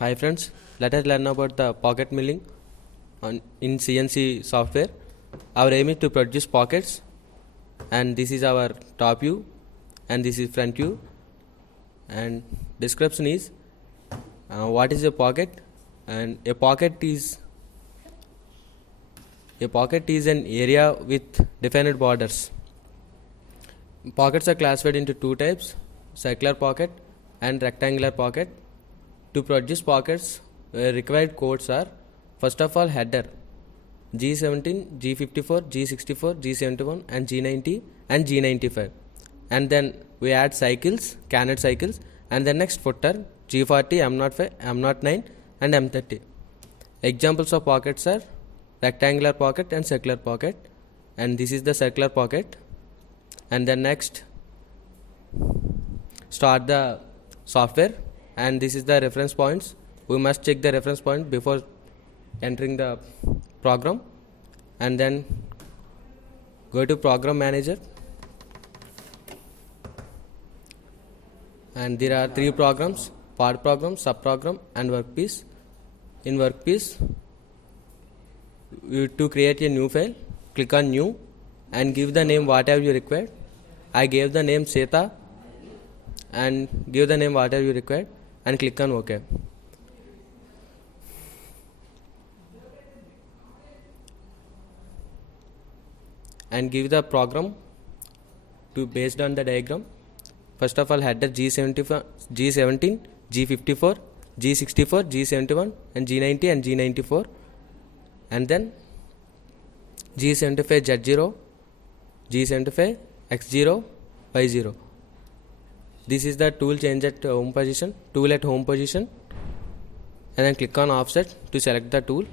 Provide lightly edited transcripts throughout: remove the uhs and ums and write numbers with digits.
Hi friends, let us learn about the pocket milling in CNC software. Our aim is to produce pockets, and this is our top view and this is front view. And description is what is a pocket, and a pocket is an area with defined borders. Pockets are classified into two types: circular pocket and rectangular pocket. To produce pockets, required codes are, first of all, header G17, G54, G64, G71 and G90 and G95, and then we add cycles, candid cycles, and then next footer G40, M05, M09 and M30. Examples of pockets are rectangular pocket and circular pocket, and this is the circular pocket. And then next start the software, and this is the reference points. We must check the reference point before entering the program, and then go to program manager, and there are three programs: part program, subprogram and workpiece. In workpiece, to create a new file, click on new and give the name whatever you require. I gave the name Seta, and give the name whatever you require and click on OK. And give the program to based on the diagram. First of all, header G17, G54, G64, G71 and G90 and G94, and then G75, Z0, G75, X0, Y0. This is the tool change at home position, tool at home position, and then click on offset to select the tool.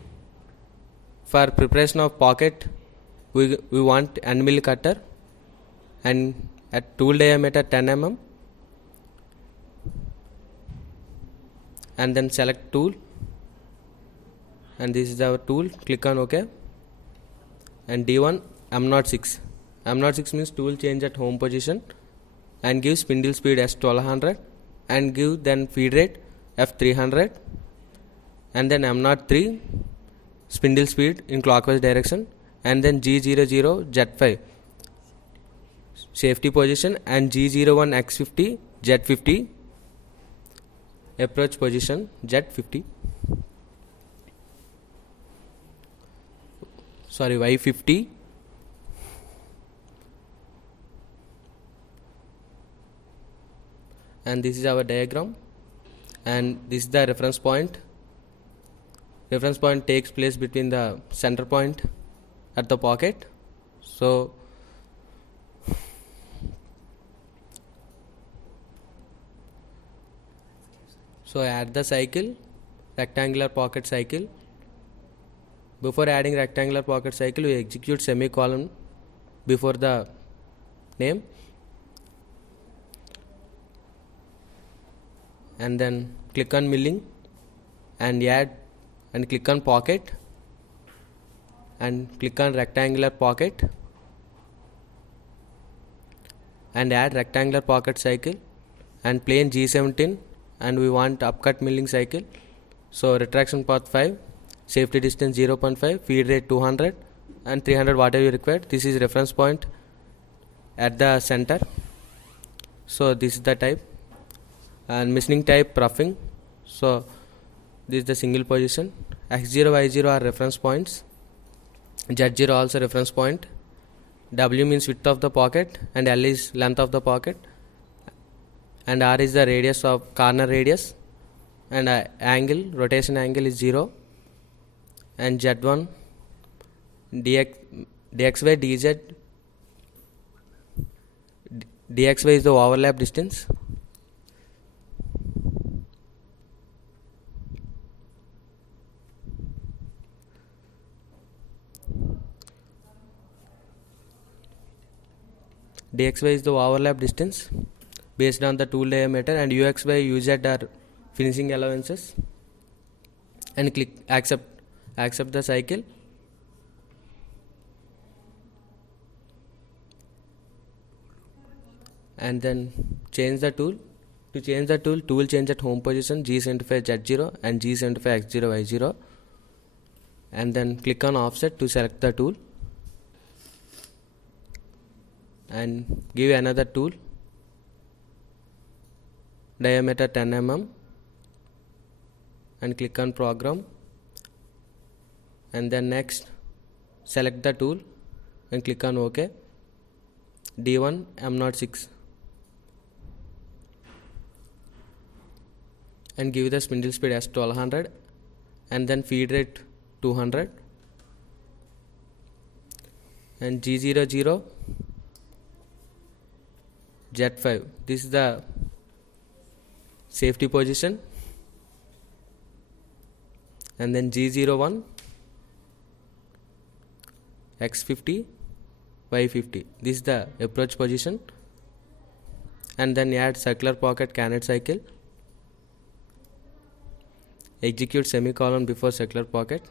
For preparation of pocket, we want end mill cutter, and at tool diameter 10 mm, and then select tool, and this is our tool. Click on OK, and D1 M06. M06 means tool change at home position, and give spindle speed as 1200 and give then feed rate F300, and then M03 spindle speed in clockwise direction, and then G00 Z5 safety position, and G01 X50 Z50 approach position Z50, Y50, and this is our diagram, and this is the reference point. Reference point takes place between the center point at the pocket. So add the cycle, rectangular pocket cycle. Before adding rectangular pocket cycle, we execute semicolon before the name, and then click on milling and add, and click on pocket and click on rectangular pocket and add rectangular pocket cycle, and plane G17, and we want upcut milling cycle. So retraction path 5, safety distance 0.5, feed rate 200 and 300 whatever you require. This is reference point at the center. So this is the type, and machining type roughing. So this is the single position. X0, Y0 are reference points, Z0 also reference point. W means width of the pocket, and L is length of the pocket, and R is the radius of corner radius, and angle, rotation angle is 0, and Z1 dxy dz, dxy is the overlap distance, dxy is the overlap distance based on the tool diameter, and uxy, uz are finishing allowances, and click accept the cycle, and then change the tool To change the tool change at home position G75Z0 and G75X0Y0, and then click on offset to select the tool and give another tool diameter 10 mm and click on program, and then next select the tool and click on OK. D1 M06 and give the spindle speed as 1200 and then feed rate 200 and G00 Z5. This is the safety position, and then G01 X50 Y50. This is the approach position, and then add circular pocket canted cycle. Execute semicolon before circular pocket.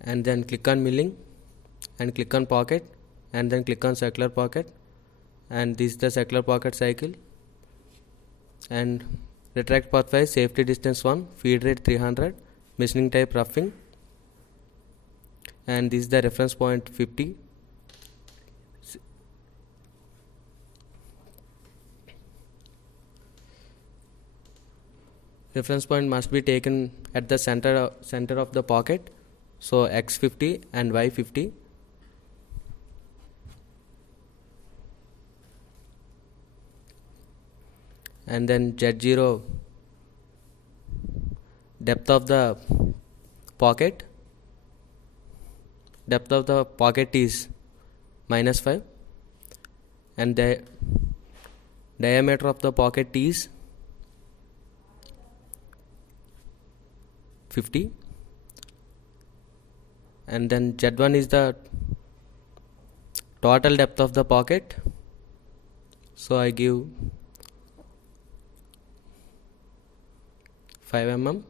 And then click on milling and click on pocket and then click on circular pocket, and this is the circular pocket cycle. And retract path 5, safety distance 1, feed rate 300, machining type roughing, and this is the reference point 50. Reference point must be taken at the center of the pocket, so X50 and Y50. And then Z0 depth of the pocket. Depth of the pocket is -5, and the diameter of the pocket is 50, and then Z1 is the total depth of the pocket, so I give 5 mm,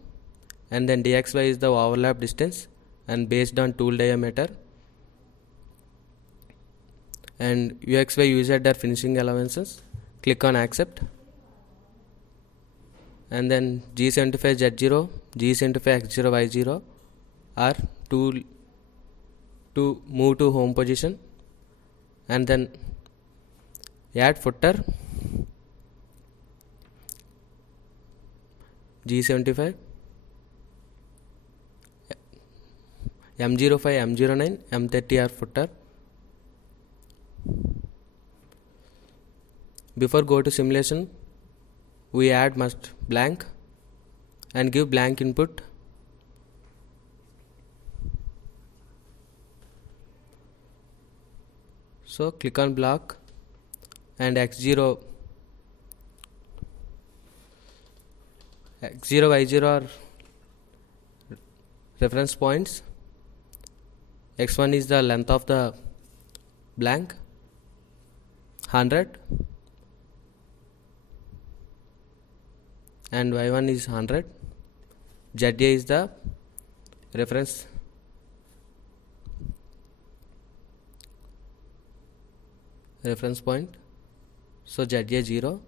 and then dxy is the overlap distance and based on tool diameter, and uxy user their finishing allowances. Click on accept, and then G75Z0 G75X0Y0 are tool to move to home position, and then add footer G75 M05 M09 M30 are footer. Before go to simulation, we add must blank and give blank input. So click on block, and X0 Y0 are reference points. X1 is the length of the blank 100, and Y1 is 100. ZA is the reference point, so ZA 0.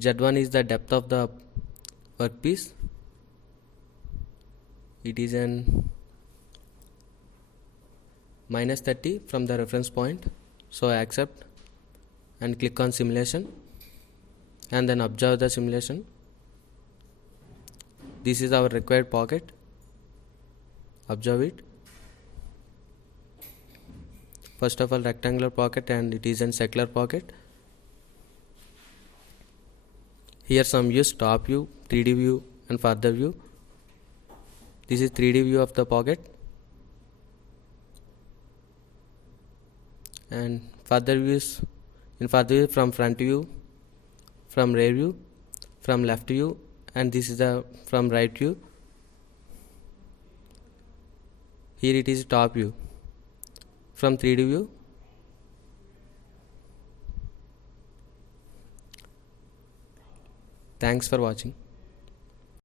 Z1 is the depth of the workpiece, it is an -30 from the reference point, so I accept and click on simulation, and then observe the simulation. This is our required pocket, observe it. First of all, rectangular pocket, and it is in circular pocket. Here some views: top view, 3D view and further view. This is 3D view of the pocket, and further views. In further view, from front view, from rear view, from left view, and this is the from right view. Here it is top view from 3D view. Thanks for watching.